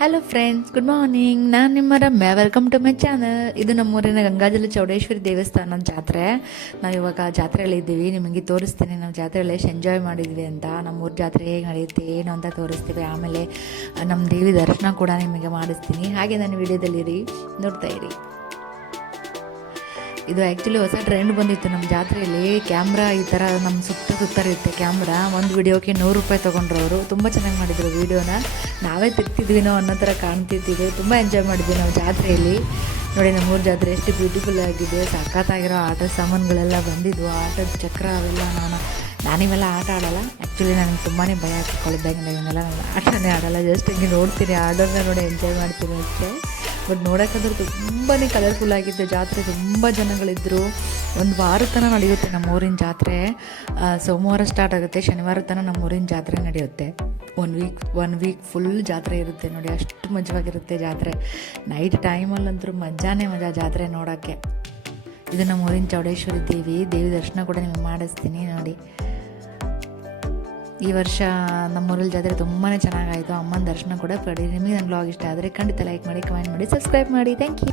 Hello friends good morning ನಾನು ನಿಮ್ಮ Ramya welcome to my channel ಇದು ನಮ್ಮೂರಿನ ಗಂಗಾಜಲ ಚೌಡೇಶ್ವರಿ ದೇವಸ್ಥಾನದ ಜಾತ್ರೆ. ನಾವು ಇವಾಗ ಜಾತ್ರೆಯಲ್ಲಿ ಇದ್ದೀವಿ. ನಿಮಗೆ ತೋರಿಸ್ತೀನಿ. ನಾವು ಜಾತ್ರೆಯಲ್ಲಿ ಎಷ್ಟು ಎಂಜಾಯ್ ಮಾಡಿದ್ವಿ ಅಂತ, ನಮ್ಮೂರು ಜಾತ್ರೆ ಹೇಗೆ ನಡೆಯುತ್ತೆ, ಏನು ಅಂತ ತೋರಿಸ್ತೀವಿ. ಆಮೇಲೆ ನಮ್ಮ ದೇವಿ ದರ್ಶನ ಕೂಡ ನಿಮಗೆ ಮಾಡಿಸ್ತೀನಿ. ಹಾಗೆ ನಾನು ವಿಡಿಯೋದಲ್ಲಿರಿ ನೋಡ್ತಾ ಇರಿ. ಇದು ಆ್ಯಕ್ಚುಲಿ ಹೊಸ ಟ್ರೆಂಡ್ ಬಂದಿತ್ತು ನಮ್ಮ ಜಾತ್ರೆಯಲ್ಲಿ. ಕ್ಯಾಮ್ರಾ ಈ ಥರ ನಮ್ಮ ಸುತ್ತ ಸುತ್ತ ಇರುತ್ತೆ ಕ್ಯಾಮ್ರಾ ಒಂದು ವಿಡಿಯೋಕ್ಕೆ ನೂರು ರೂಪಾಯಿ ತೊಗೊಂಡ್ರು ಅವರು. ತುಂಬ ಚೆನ್ನಾಗಿ ಮಾಡಿದರು ವೀಡಿಯೋನ ನಾವೇ ತಿರ್ತಿದ್ವಿನೋ ಅನ್ನೋ ಥರ ಕಾಣ್ತಿದ್ದೀವಿ ತುಂಬ ಎಂಜಾಯ್ ಮಾಡಿದ್ವಿ ನಾವು ಜಾತ್ರೆಯಲ್ಲಿ. ನೋಡಿ ನಮ್ಮೂರು ಜಾತ್ರೆ ಎಷ್ಟು ಬ್ಯೂಟಿಫುಲ್ ಆಗಿದೆ. ಸಖತ್ತಾಗಿರೋ ಆಟದ ಸಾಮಾನುಗಳೆಲ್ಲ ಬಂದಿದ್ವು. ಆಟದ ಚಕ್ರ ಅವೆಲ್ಲ ನಾನು ನಾನಿವೆಲ್ಲ ಆಟ ಆಡಲ್ಲ. ಆ್ಯಕ್ಚುಲಿ ನನಗೆ ತುಂಬಾ ಭಯ ಹಾಕಿಕೊಳ್ಳಿದ್ದಂಗೆ ನಾನು ಆಟನೇ ಆಡಲ್ಲ. ಜಸ್ಟ್ ಹಿಂಗೆ ನೋಡ್ತೀನಿ ಆಡೋದನ್ನ ನೋಡಿ ಎಂಜಾಯ್ ಮಾಡ್ತೀನಿ ಅಷ್ಟೇ. ಬಟ್ ನೋಡೋಕ್ಕಂದ್ರೆ ತುಂಬಾ ಕಲರ್ಫುಲ್ ಆಗಿತ್ತು ಜಾತ್ರೆ, ತುಂಬ ಜನಗಳಿದ್ದರು ಒಂದು ವಾರ ತನಕ ನಡೆಯುತ್ತೆ ನಮ್ಮೂರಿನ ಜಾತ್ರೆ. ಸೋಮವಾರ ಸ್ಟಾರ್ಟ್ ಆಗುತ್ತೆ, ಶನಿವಾರ ತನಕ ನಮ್ಮೂರಿನ ಜಾತ್ರೆ ನಡೆಯುತ್ತೆ. One week one week full ಜಾತ್ರೆ ಇರುತ್ತೆ ನೋಡಿ, ಅಷ್ಟು ಮಜವಾಗಿರುತ್ತೆ ಜಾತ್ರೆ. ನೈಟ್ ಟೈಮಲ್ಲಂತೂ ಮಜಾನೇ ಮಜಾ ಜಾತ್ರೆ ನೋಡೋಕ್ಕೆ. ಇದು ನಮ್ಮ ಊರಿನ ಚೌಡೇಶ್ವರಿ ದೇವಿ ದೇವಿ ದರ್ಶನ ಕೂಡ ನಿಮಗೆ ಮಾಡಿಸ್ತೀನಿ ನೋಡಿ. ಈ ವರ್ಷ ನಮ್ಮೂರಲ್ಲಿ ಜಾತ್ರೆ ತುಂಬಾ ಚೆನ್ನಾಗಾಯಿತು. ಅಮ್ಮನ ದರ್ಶನ ಕೂಡ ಪಡಿ ನಿಮಗೆ ನನ್ನ ಬ್ಲಾಗ್ ಇಷ್ಟ ಆದರೆ ಖಂಡಿತ ಲೈಕ್ ಮಾಡಿ ಕಮೆಂಟ್ ಮಾಡಿ ಸಬ್ಸ್ಕ್ರೈಬ್ ಮಾಡಿ. Thank you